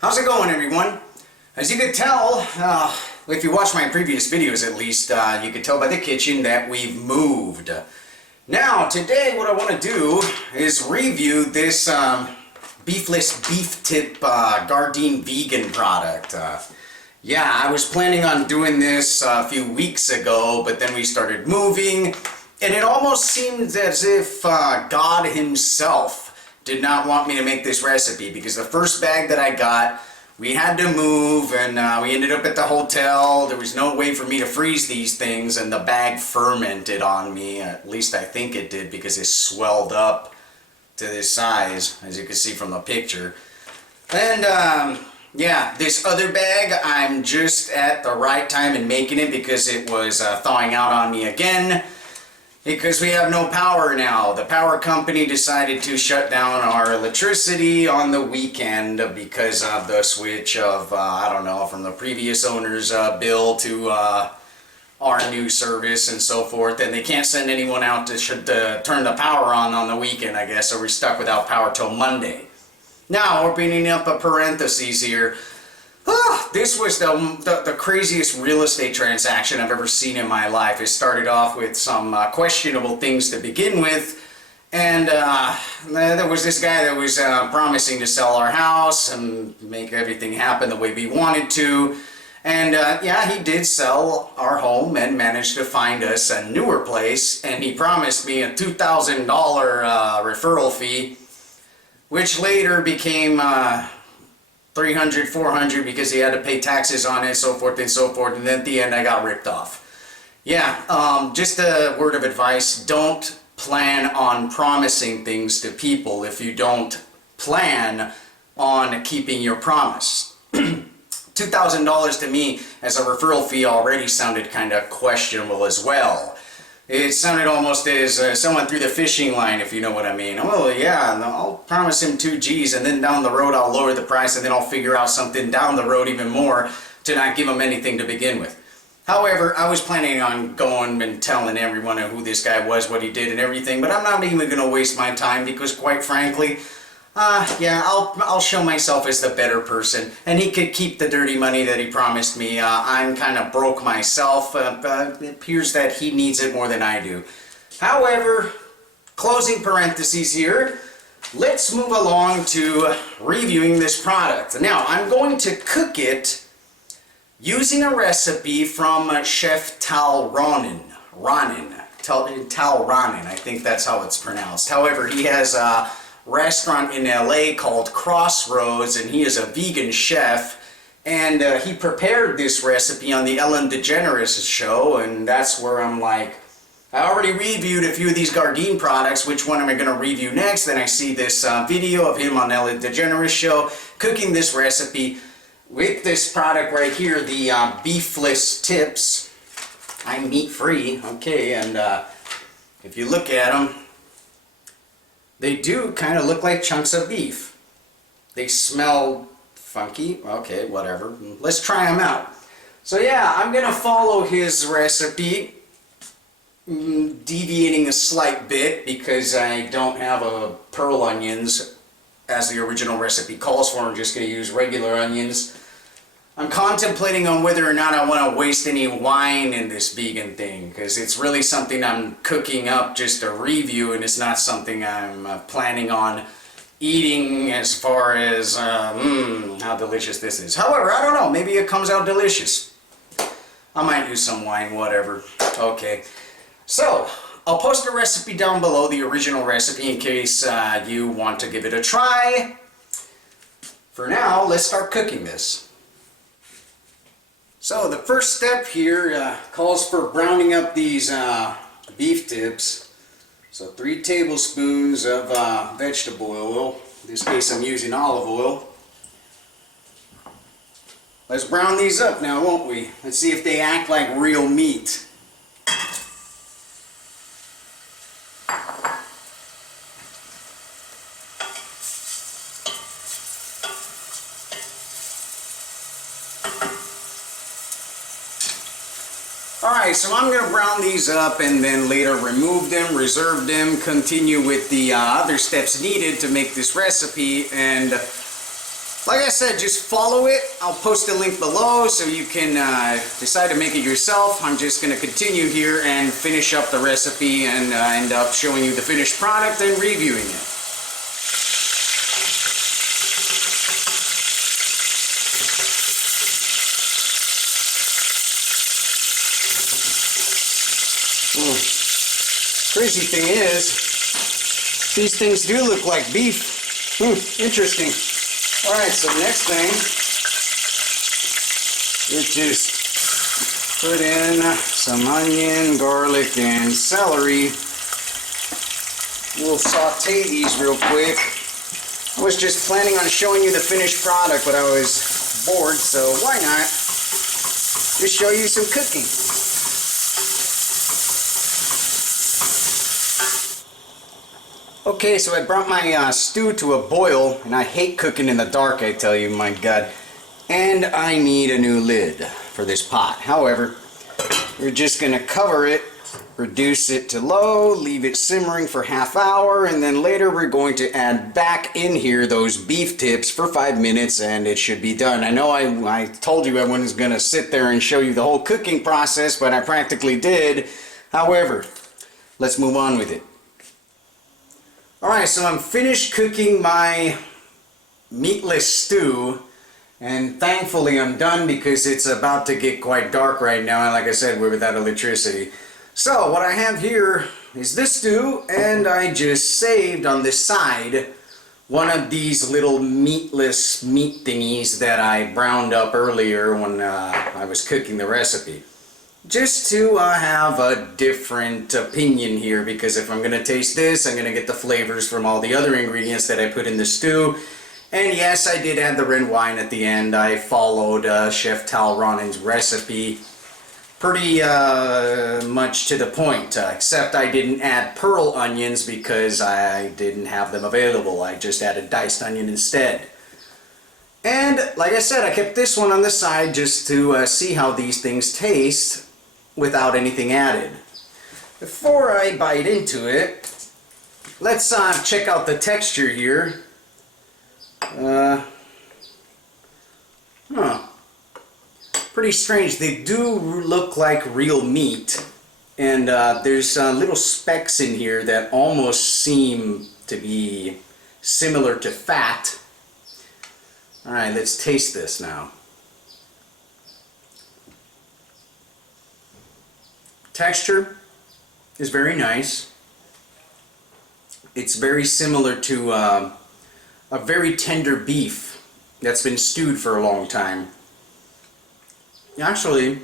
How's it going, everyone? As you could tell, if you watch my previous videos at least, you could tell by the kitchen that we've moved. Now, today what I want to do is review this beefless beef tip Gardein vegan product. Yeah, I was planning on doing this a few weeks ago, but then we started moving, and it almost seems as if God himself did not want me to make this recipe, because the first bag that I got, we had to move, and we ended up at the hotel. There was no way for me to freeze these things, and the bag fermented on me. At least I think it did, because it swelled up to this size, as you can see from the picture. And yeah, this other bag, I'm just at the right time in making it, because it was thawing out on me again. Because we have no power now. The power company decided to shut down our electricity on the weekend because of the switch of, I don't know, from the previous owner's bill to our new service and so forth. And they can't send anyone out to turn the power on the weekend, I guess, so we're stuck without power till Monday. Now, opening up a parenthesis here. This was the craziest real estate transaction I've ever seen in my life. It started off with some questionable things to begin with, and there was this guy that was promising to sell our house and make everything happen the way we wanted to. And yeah, he did sell our home and managed to find us a newer place, and he promised me a $2,000 referral fee, which later became $300, $400, because he had to pay taxes on it, so forth and so forth, and then at the end I got ripped off. Yeah, just a word of advice: don't plan on promising things to people if you don't plan on keeping your promise. $2,000 to me as a referral fee already sounded kind of questionable as well. It sounded almost as someone threw the fishing line, if you know what I mean. Oh yeah, I'll promise him 2 G's, and then down the road I'll lower the price, and then I'll figure out something down the road even more to not give him anything to begin with. However, I was planning on going and telling everyone who this guy was, what he did and everything, but I'm not even going to waste my time, because quite frankly, yeah, I'll show myself as the better person, and he could keep the dirty money that he promised me. I'm kind of broke myself. It appears that he needs it more than I do. However, closing parentheses here, let's move along to reviewing this product. Now, I'm going to cook it using a recipe from Chef Tal Ronnen. Tal Ronnen, I think that's how it's pronounced. However, he has restaurant in LA called Crossroads, and he is a vegan chef, and he prepared this recipe on the Ellen DeGeneres show, and that's where I'm like, I already reviewed a few of these Gardein products. Which one am I going to review next? Then I see this video of him on Ellen DeGeneres show cooking this recipe with this product right here, the beefless tips. I'm meat free, okay, and if you look at them, they do kind of look like chunks of beef. They smell funky. Okay, whatever. Let's try them out. So yeah, I'm going to follow his recipe, deviating a slight bit because I don't have pearl onions as the original recipe calls for. I'm just going to use regular onions. I'm contemplating on whether or not I want to waste any wine in this vegan thing, because it's really something I'm cooking up just to review, and it's not something I'm planning on eating as far as how delicious this is. However, I don't know, maybe it comes out delicious. I might use some wine, whatever. Okay, so I'll post a recipe down below, the original recipe, in case you want to give it a try. For now, let's start cooking this. So the first step here calls for browning up these beef tips. So 3 tablespoons of vegetable oil. In this case I'm using olive oil. Let's brown these up now, won't we? Let's see if they act like real meat. Alright, so I'm going to brown these up and then later remove them, reserve them, continue with the other steps needed to make this recipe, and Like I said, just follow it. I'll post a link below so you can decide to make it yourself. I'm just going to continue here and finish up the recipe and end up showing you the finished product and reviewing it. Crazy thing is, these things do look like beef. Interesting. Alright, so next thing, you just put in some onion, garlic, and celery. We'll saute these real quick. I was just planning on showing you the finished product, but I was bored, so why not just show you some cooking. Okay, so I brought my stew to a boil, and I hate cooking in the dark, I tell you, my God. And I need a new lid for this pot. However, we're just going to cover it, reduce it to low, leave it simmering for half hour, and then later we're going to add back in here those beef tips for 5 minutes, and it should be done. I know I told you I wasn't going to sit there and show you the whole cooking process, but I practically did. However, let's move on with it. Alright, so I'm finished cooking my meatless stew, and thankfully I'm done because it's about to get quite dark right now, and like I said, we're without electricity. So what I have here is this stew, and I just saved on the side one of these little meatless meat thingies that I browned up earlier when I was cooking the recipe. Just to have a different opinion here, because if I'm going to taste this, I'm going to get the flavors from all the other ingredients that I put in the stew. And yes, I did add the red wine at the end. I followed Chef Tal Ronnen's recipe pretty much to the point, except I didn't add pearl onions because I didn't have them available. I just added diced onion instead. And like I said, I kept this one on the side just to see how these things taste without anything added. Before I bite into it, let's check out the texture here. Pretty strange. They do look like real meat, and there's little specks in here that almost seem to be similar to fat. Alright, let's taste this now. Texture is very nice. It's very similar to a very tender beef that's been stewed for a long time. Actually,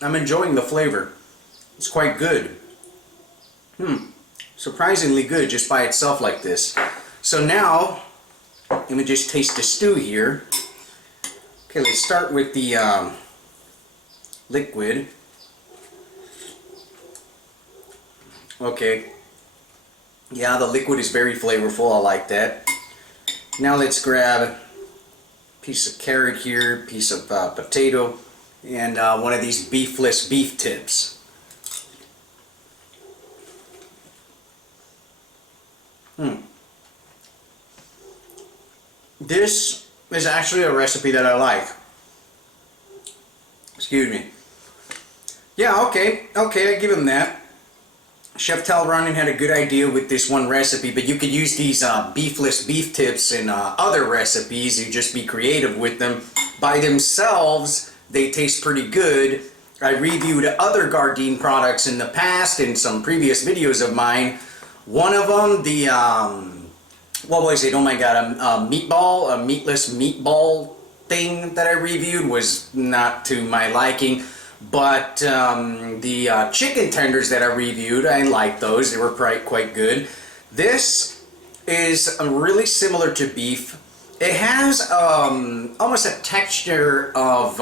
I'm enjoying the flavor. It's quite good. Surprisingly good just by itself like this. So now, let me just taste the stew here. Okay, let's start with the liquid. Okay. Yeah, the liquid is very flavorful. I like that. Now let's grab a piece of carrot here, piece of potato, and one of these beefless beef tips. This is actually a recipe that I like. Excuse me. Yeah, okay, I give him that. Chef Tal Ronnen had a good idea with this one recipe, but you could use these beefless beef tips in other recipes. You just be creative with them. By themselves, they taste pretty good. I reviewed other Gardein products in the past in some previous videos of mine. One of them, the, what was it? Oh my god, a meatless meatball thing that I reviewed was not to my liking. But the chicken tenders that I reviewed, I liked those. They were quite good. This is really similar to beef. It has almost a texture of,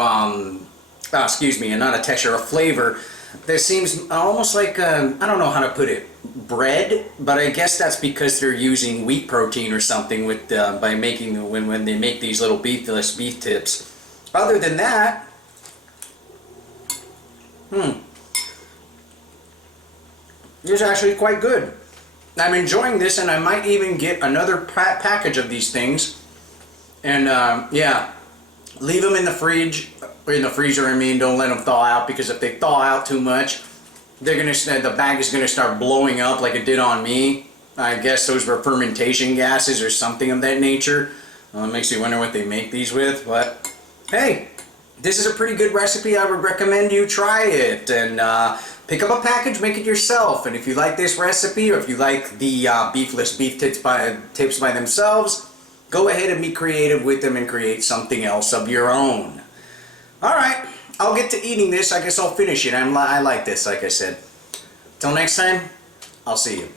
excuse me, not a texture, a flavor that seems almost like, I don't know how to put it, bread, but I guess that's because they're using wheat protein or something with by making, when they make these little beefless beef tips. Other than that, this is actually quite good. I'm enjoying this, and I might even get another package of these things And yeah, leave them in the fridge, or in the freezer. I mean, don't let them thaw out, because if they thaw out too much, the bag is gonna start blowing up like it did on me. I guess those were fermentation gases or something of that nature. It makes you wonder what they make these with, but hey, this is a pretty good recipe. I would recommend you try it, and pick up a package, make it yourself. And if you like this recipe, or if you like the beefless beef tips by themselves, go ahead and be creative with them and create something else of your own. Alright, I'll get to eating this. I guess I'll finish it. I like this, like I said. Till next time, I'll see you.